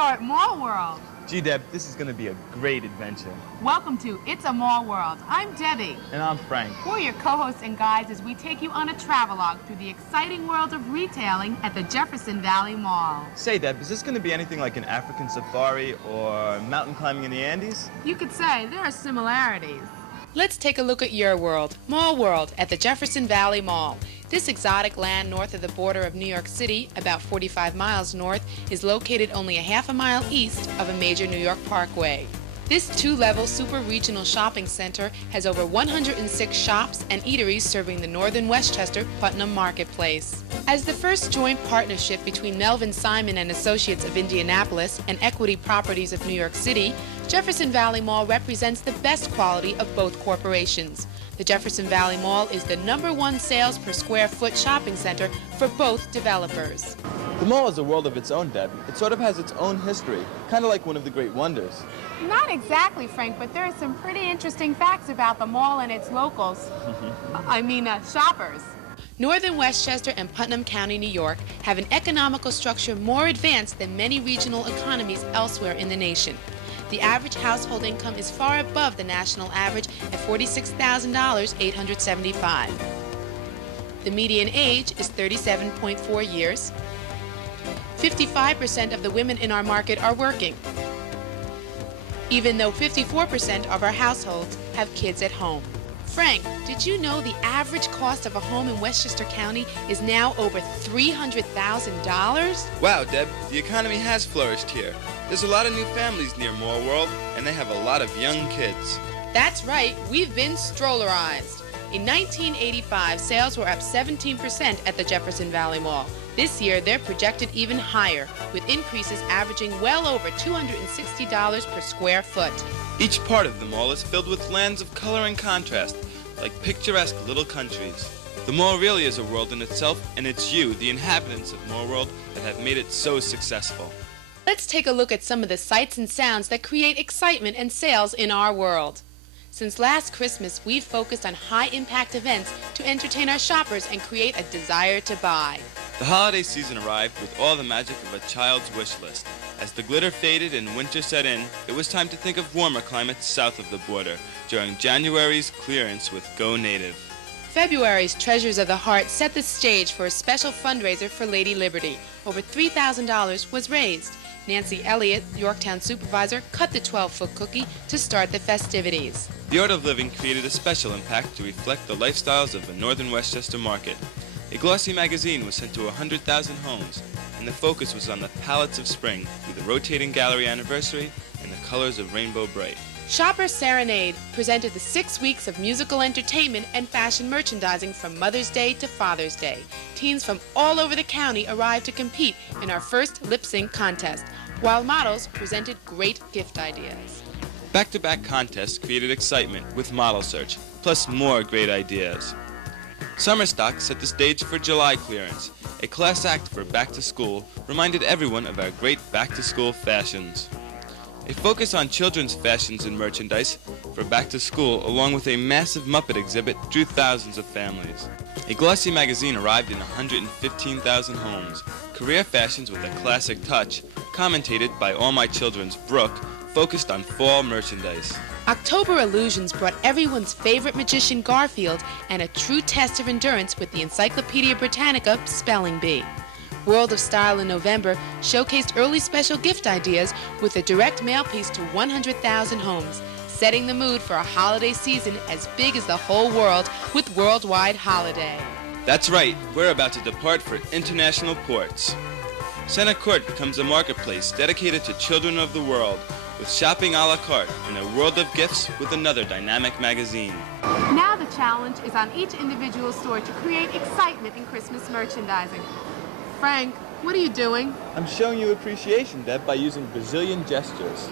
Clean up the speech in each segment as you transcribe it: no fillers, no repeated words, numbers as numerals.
are at Mall World. Gee, Deb, this is going to be a great adventure. Welcome to It's a Mall World. I'm Debbie. And I'm Frank. We're your co-hosts and guides as we take you on a travelogue through the exciting world of retailing at the Jefferson Valley Mall. Say, Deb, is this going to be anything like an African safari or mountain climbing in the Andes? You could say there are similarities. Let's take a look at your world, Mall World, at the Jefferson Valley Mall. This exotic land north of the border of New York City, about 45 miles north, is located only a half a mile east of a major New York parkway. This two-level super-regional shopping center has over 106 shops and eateries serving the northern Westchester Putnam Marketplace. As the first joint partnership between Melvin Simon and Associates of Indianapolis and Equity Properties of New York City, Jefferson Valley Mall represents the best quality of both corporations. The Jefferson Valley Mall is the #1 sales per square foot shopping center for both developers. The mall is a world of its own, Deb. It sort of has its own history, kind of like one of the great wonders. Not exactly, Frank, but there are some pretty interesting facts about the mall and its locals. Shoppers. Northern Westchester and Putnam County, New York, have an economical structure more advanced than many regional economies elsewhere in the nation. The average household income is far above the national average at $46,875. The median age is 37.4 years. 55% of the women in our market are working, even though 54% of our households have kids at home. Frank, did you know the average cost of a home in Westchester County is now over $300,000? Wow, Deb, the economy has flourished here. There's a lot of new families near Mall World, and they have a lot of young kids. That's right, we've been strollerized. In 1985, sales were up 17% at the Jefferson Valley Mall. This year, they're projected even higher, with increases averaging well over $260 per square foot. Each part of the mall is filled with lands of color and contrast, like picturesque little countries. The mall really is a world in itself, and it's you, the inhabitants of Mall World, that have made it so successful. Let's take a look at some of the sights and sounds that create excitement and sales in our world. Since last Christmas, we've focused on high-impact events to entertain our shoppers and create a desire to buy. The holiday season arrived with all the magic of a child's wish list. As the glitter faded and winter set in, it was time to think of warmer climates south of the border during January's clearance with Go Native. February's Treasures of the Heart set the stage for a special fundraiser for Lady Liberty. Over $3,000 was raised. Nancy Elliott, Yorktown supervisor, cut the 12-foot cookie to start the festivities. The Art of Living created a special impact to reflect the lifestyles of the northern Westchester market. A glossy magazine was sent to 100,000 homes, and the focus was on the palettes of spring through the rotating gallery anniversary and the colors of Rainbow Bright. Shopper Serenade presented the 6 weeks of musical entertainment and fashion merchandising from Mother's Day to Father's Day. Teens from all over the county arrived to compete in our first lip-sync contest, while models presented great gift ideas. Back-to-back contests created excitement with model search, plus more great ideas. Summer Stock set the stage for July clearance. A class act for back to school reminded everyone of our great back-to-school fashions. A focus on children's fashions and merchandise for back to school, along with a massive Muppet exhibit, drew thousands of families. A glossy magazine arrived in 115,000 homes. Career fashions with a classic touch, commentated by All My Children's Brooke, focused on fall merchandise. October Illusions brought everyone's favorite magician Garfield and a true test of endurance with the Encyclopedia Britannica Spelling Bee. World of Style in November showcased early special gift ideas with a direct mail piece to 100,000 homes, setting the mood for a holiday season as big as the whole world with Worldwide Holiday. That's right, we're about to depart for international ports. Center Court becomes a marketplace dedicated to children of the world, with shopping a la carte and a world of gifts with another dynamic magazine. Now the challenge is on each individual store to create excitement in Christmas merchandising. Frank, what are you doing? I'm showing you appreciation, Deb, by using Brazilian gestures.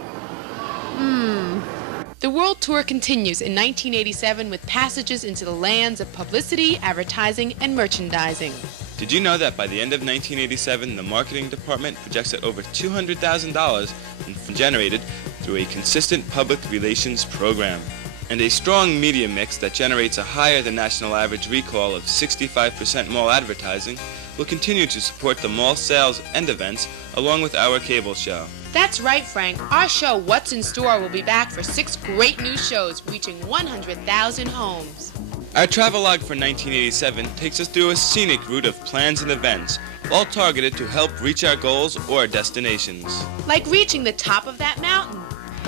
The world tour continues in 1987 with passages into the lands of publicity, advertising, and merchandising. Did you know that by the end of 1987, the marketing department projects that over $200,000 generated through a consistent public relations program? And a strong media mix that generates a higher than national average recall of 65% mall advertising will continue to support the mall sales and events along with our cable show. That's right, Frank. Our show, What's in Store, will be back for 6 great new shows reaching 100,000 homes. Our travelogue for 1987 takes us through a scenic route of plans and events, all targeted to help reach our goals or destinations. Like reaching the top of that mountain.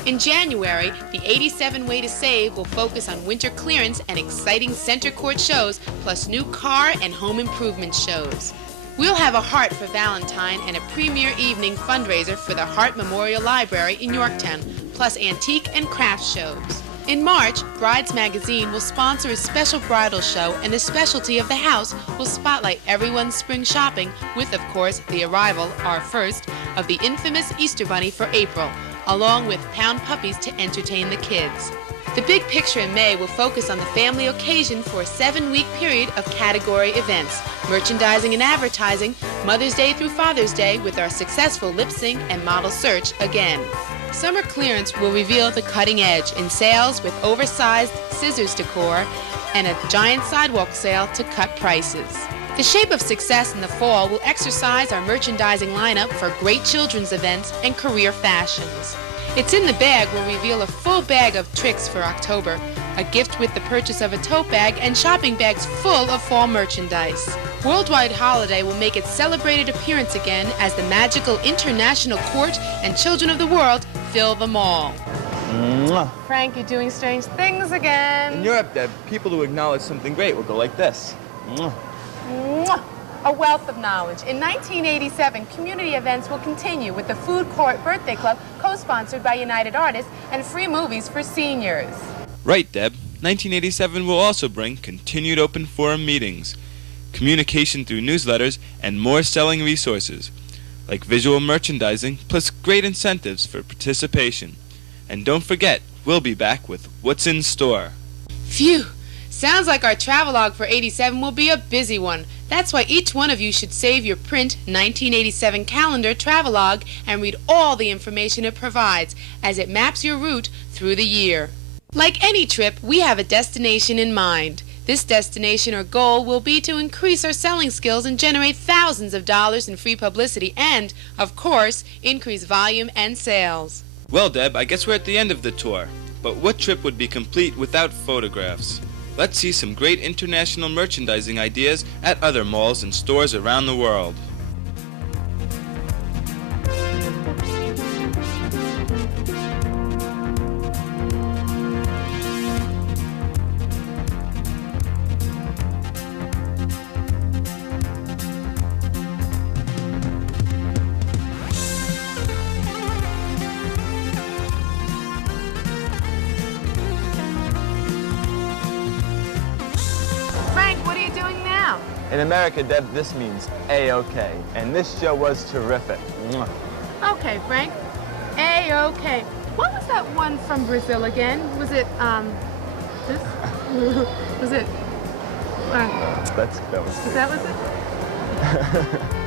In January, the 87 Way to Save will focus on winter clearance and exciting center court shows, plus new car and home improvement shows. We'll have a Heart for Valentine and a premiere evening fundraiser for the Hart Memorial Library in Yorktown, plus antique and craft shows. In March, Brides Magazine will sponsor a special bridal show, and the specialty of the house will spotlight everyone's spring shopping with, of course, the arrival, our first, of the infamous Easter Bunny for April, along with pound puppies to entertain the kids. The Big Picture in May will focus on the family occasion for a 7-week period of category events, merchandising and advertising, Mother's Day through Father's Day with our successful lip sync and model search again. Summer clearance will reveal the cutting edge in sales with oversized scissors decor and a giant sidewalk sale to cut prices. The Shape of Success in the fall will exercise our merchandising lineup for great children's events and career fashions. It's in the Bag will reveal a full bag of tricks for October, a gift with the purchase of a tote bag, and shopping bags full of fall merchandise. Worldwide Holiday will make its celebrated appearance again as the magical International Court and Children of the World fill the mall. Mwah. Frank, you're doing strange things again. In Europe, Deb, people who acknowledge something great will go like this. Mwah. Mwah! A wealth of knowledge. In 1987, community events will continue with the Food Court Birthday Club, co-sponsored by United Artists, and free movies for seniors. Right, Deb. 1987 will also bring continued open forum meetings, communication through newsletters, and more selling resources, like visual merchandising, plus great incentives for participation. And don't forget, we'll be back with What's in Store. Phew! Sounds like our travelogue for 87 will be a busy one. That's why each one of you should save your print 1987 calendar travelogue and read all the information it provides as it maps your route through the year. Like any trip, we have a destination in mind. This destination or goal will be to increase our selling skills and generate thousands of dollars in free publicity and, of course, increase volume and sales. Well, Deb, I guess we're at the end of the tour. But what trip would be complete without photographs? Let's see some great international merchandising ideas at other malls and stores around the world. Frank, what are you doing now? In America, Deb, this means A-OK. And this show was terrific. Mwah. Okay, Frank. A-okay. What was that one from Brazil again? Was it, this? Was it, That was is that was it?